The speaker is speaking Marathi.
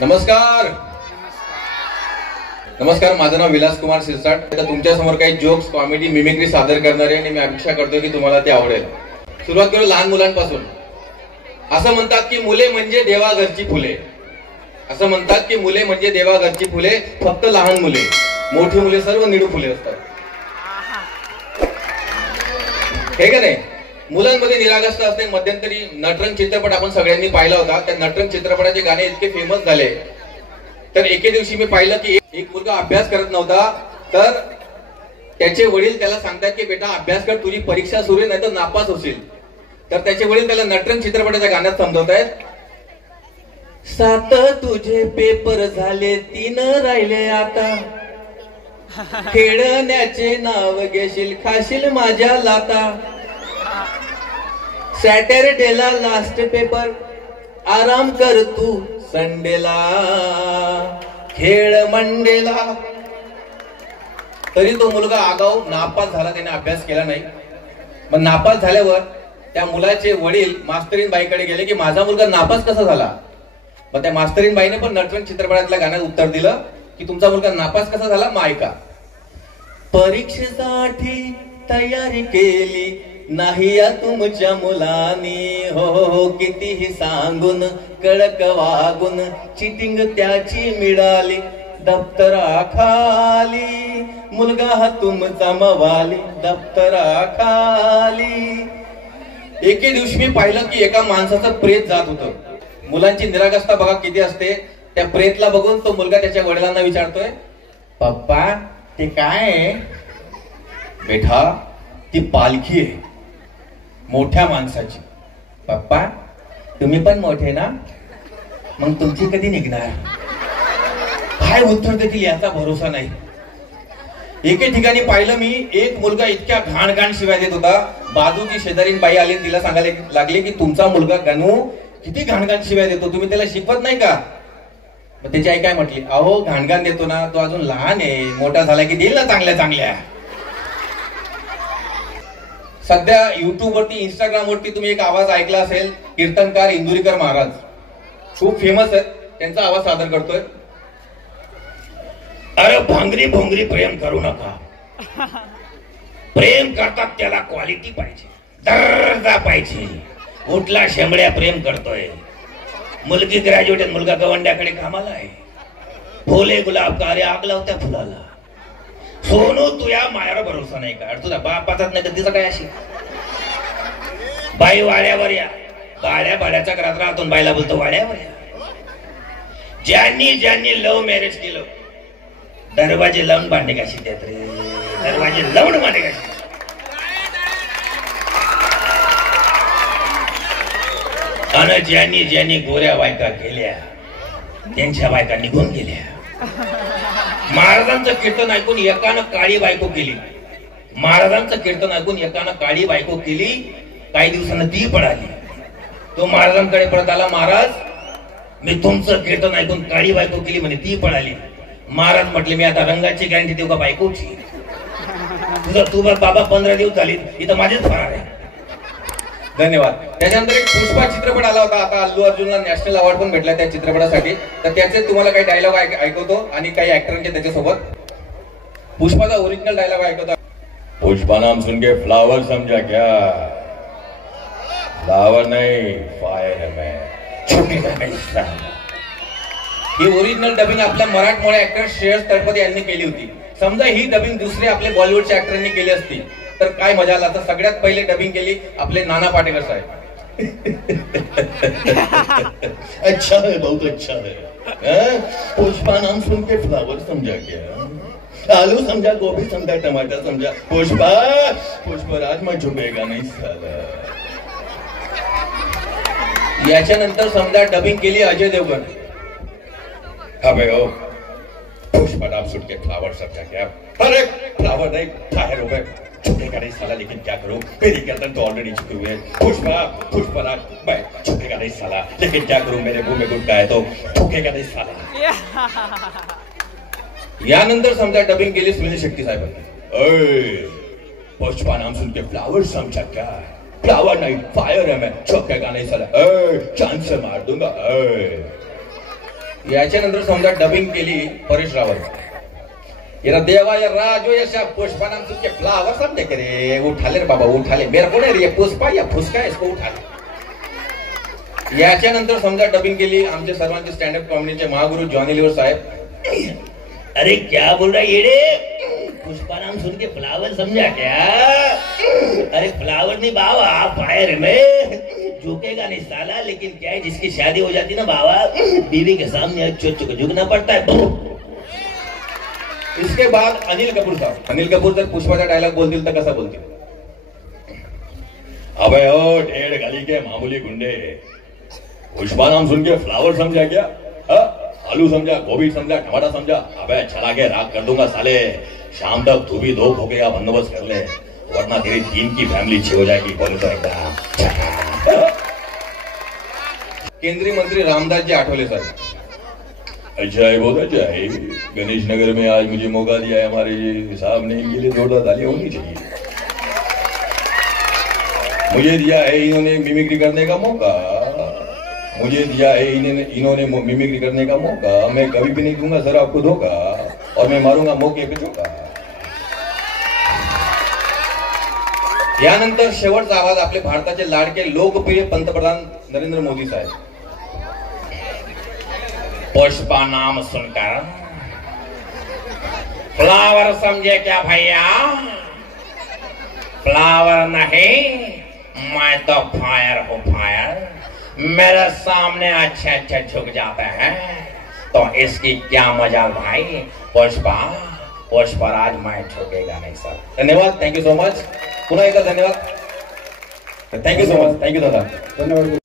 नमस्कार. नमस्कार, माझं नाव विलास कुमार शिरसाट. आता तुमच्या समोर काही जोक्स, कॉमेडी, मिमिक्री सादर करणारे आणि मी अपेक्षा करतो की तुम्हाला ते आवडेल. सुरुवात करू लहान मुलांपासून. असं म्हणतात की मुले म्हणजे देवाघरची फुले. असं म्हणतात की मुले म्हणजे देवाघरची फुले, फक्त लहान मुले, मोठी मुले सर्व निळू फुले असतात. हे का नाही? मुलांमध्ये निरागसता असते. मध्यंतरी नटरंग चित्रपट आपण सगळ्यांनी पाहिला होता. त्या नटरंग चित्रपटाचे गाणे इतके फेमस झाले, तर एके दिवशी मी पाहिलं की एक मुलगा अभ्यास करत नव्हता, तर त्याचे वडील त्याला सांगतात की बेटा अभ्यास कर, तुझी परीक्षा सुरू आहे, नाही तर नापास होशील. तर त्याचे वडील त्याला नटरंग चित्रपटाच्या गाण्यात समजवतायत. 7 तुझे पेपर झाले, 3 राहिले आता, खेळण्याचे नाव घेशील, खाशील माझ्या लाता. सॅटरडेला लास्ट पेपर, आराम कर तू संडेला, खेळ मंडेला. तरी तो मुलगा आगाऊ नापास झाला, त्याने अभ्यास केला नाही. मग नापास झाल्यावर त्या मुलाचे वडील मास्तरीन बाईकडे गेले की माझा मुलगा नापास कसा झाला. मग त्या मास्तरीन बाईने पण नटरंग चित्रपटातल्या गाण्यात उत्तर दिलं की तुमचा मुलगा नापास कसा झाला. मग ऐका. परीक्षेसाठी तयारी केली नाही या तुमच्या मुलांनी, हो कितीही सांगून कडक वागून चिटिंग त्याची मिळाली, दप्तराखाली मुलगा हा तुमचा मवाली, दप्तराखाली. एके दिवशी मी पाहिलं की एका माणसाचं प्रेत जात होतं. मुलांची निरागसता बघा किती असते. त्या प्रेतला बघून तो मुलगा त्याच्या वडिलांना विचारतोय, पप्पा ते काय आहे. बेटा ती पालखी आहे मोठ्या माणसाची. पप्पा तुम्ही पण मोठे ना, मग तुमची कधी निघणार. काय उत्तर देतील याचा भरोसा नाही. एके ठिकाणी पाहिलं मी, एक मुलगा इतक्या घाण घाण शिवाय देत होता. बाजूची शेजारीन बाई आली, तिला सांगायला लागले की तुमचा मुलगा गणू किती घाण घाण शिवाय देतो, तुम्ही त्याला शिकवत नाही का. मग त्याची आई काय म्हटली, अहो घाणघाण देतो ना, तो अजून लहान आहे, मोठा झाला की देईल ना चांगल्या चांगल्या. सध्या युट्यूब वरती, इंस्टाग्राम वरती तुम्ही एक आवाज ऐकला असेल, कीर्तनकार इंदुरीकर महाराज खूप फेमस आहेत. त्यांचा आवाज सादर करतोय. अरे भांगरी भोंगरी प्रेम करू नका. प्रेम करतात त्याला क्वालिटी पाहिजे, दर्जा पाहिजे. उठला शेंबड्या प्रेम करतोय, मुलगी ग्रॅज्युएट, मुलगा गवंड्याकडे कामाला आहे. फुले गुलाब का, अरे आग लावत्या फुलाला. सोनू तुया मायावर भरोसा नाही का, तुझा बापाचाच नाही तर तिचा काय. अशी बाई वाड्यावर या, गाड्या भाड्याचा घरात राहतून बाईला बोलतो वाड्यावर या. ज्यांनी ज्यांनी लव्ह मॅरेज केलं, दरवाजे लावून भांडे घाशी देत रे, दरवाजे लावून भांडे घाशी. आणि ज्यांनी ज्यांनी गोऱ्या बायका केल्या, त्यांच्या बायका निघून गेल्या. महाराजांचं कीर्तन ऐकून एकानं काळी बायको केली. महाराजांचं कीर्तन ऐकून एकानं काळी बायको केली. काही दिवसांनी ती पळाली. तो महाराजांकडे परत आला, महाराज मी तुमचं कीर्तन ऐकून काळी बायको केली म्हणे, ती पळाली. महाराज म्हटले, मी आता रंगाची गॅरंटी देऊ का बायकोची. तुझं तू बाबा 15 दिवस झाली, इथं माझेच फरार आहे. धन्यवाद. त्याच्यानंतर एक पुष्पा चित्रपट आला होता. आता अल्लू अर्जुनला नॅशनल अवॉर्ड पण भेटला त्या चित्रपटासाठी. तर त्याचे तुम्हाला काही डायलॉग ऐकवतो आणि काही ऍक्टरांचे त्याच्यासोबत. पुष्पाचा ओरिजिनल डायलॉग ऐकवतो. पुष्पा नाम सुन के फ्लावर समझा क्या, फ्लावर नहीं फायर है मैं. ही ओरिजिनल डबिंग आपल्या मराठमोळ्या ऍक्टर श्रेयस तळपदे यांनी केली होती. समजा ही डबिंग दुसरे आपले बॉलिवूडच्या ऍक्टरांनी केली असती तर काय मजा आला. तर सगळ्यात पहिले डबिंग केली आपले नाना पाटेकर साहेब. अच्छा है, बहुत अच्छा है. पुष्पा नाम सुन के फ्लावर समझा क्या, आलू समझा, गोभी समझा, टमाटर समझा. पुष्पा पुष्पराज मैं झुकेगा नहीं साला. याच्यानंतर समजा डबिंग केली अजय देवगण. अबे ओ पुष्पा नाम सुन के फ्लावर समझा क्या, अरे फ्लावर नहीं फायर हो गए. झुकेगा नहीं साला, लेकिन क्या करूं, मेरी गर्दन तो ऑलरेडी झुकी हुई है. पुष्पराज मैं झुकेगा नहीं साला, लेकिन क्या करूं, मेरे मुंह में गुटका है तो झुकेगा नहीं साला. यानंतर समजा डबिंग केली सुनील शेट्टी साहेबांनी. पुष्पा नाम सुन के फ्लावर समझा क्या, फ्लावर नहीं फायर है मैं, झुकेगा नहीं साला. चांद से मार दूंगा. याच्यानंतर समजा डबिंग केली परेश रावल. येरा देवा या राजो यशा पुष्पा नाम के फ्लावर समझे के रे उठाले रे बाबा उठाले मेरा कोण रे पुष्पा या फुसका इसको उठाले. याच्यानंतर समजा डबिंग केली आमचे सर्वांचे स्टँडअप कॉमेडीचे महागुरु जॉनी लिव्हर साहेब. अरे क्या बोल रहा है येड़े, पुष्पा नाम सुन के फ्लावर समझा क्या? अरे फ्लावर नहीं बाबा, फायर में झुकेगा नहीं साला. लेकिन क्या है, जिसकी शादी हो जाती ना बाबा, बीवी के सामने झुकना पड़ता है. इसके बाद अनिल कपूर साहब. अनिल कपूर जर पुष्पाचा डायलॉग बोलतील तर कसा बोलतील? अबे ओ ढेर गली के मामूली गुंडे, पुष्पा नाम सुन के फ्लावर समझा क्या? आलू समझा, गोभी समझा, टमाटर समझा? अबे चला के राग कर दूंगा साले. शाम तक तू भी 2 खोके का बंदोबस्त कर ले, वरना तेरी 3 की फैमिली 6 हो जाएगी. बोले तो एकदम. केंद्रीय मंत्री रामदास जी आठवले साहब. अच्छा है, बहुत अच्छा है. गणेश नगर में आज मुझे मौका दिया है हमारे साहब ने, इनके लिए जोरदार तालियां होनी चाहिए. मुझे दिया है इन्होंने मिमिक्री करने का मौका, मुझे दिया है इन्होंने मिमिक्री करने का मौका. मैं कभी भी नहीं दूंगा सर आपको धोखा, और मैं मारूंगा मौके पे चौका. यानंतर शेवटचा आवाज आपले भारताचे लाडके लोकप्रिय पंतप्रधान नरेंद्र मोदी साहेब. पुष्पा नाम सुनकर फ्लावर समझे क्या भैया? फ्लावर नहीं, मैं तो फायर हूँ फायर. मेरे सामने अच्छे अच्छे झुक जाते हैं, तो इसकी क्या मजाल भाई. पुष्पा राज मैं झुकेगा नहीं सर. धन्यवाद. Thank you so much. पुन्हा एकदा धन्यवाद. Thank you so much. थँक्यू दादा. धन्यवाद.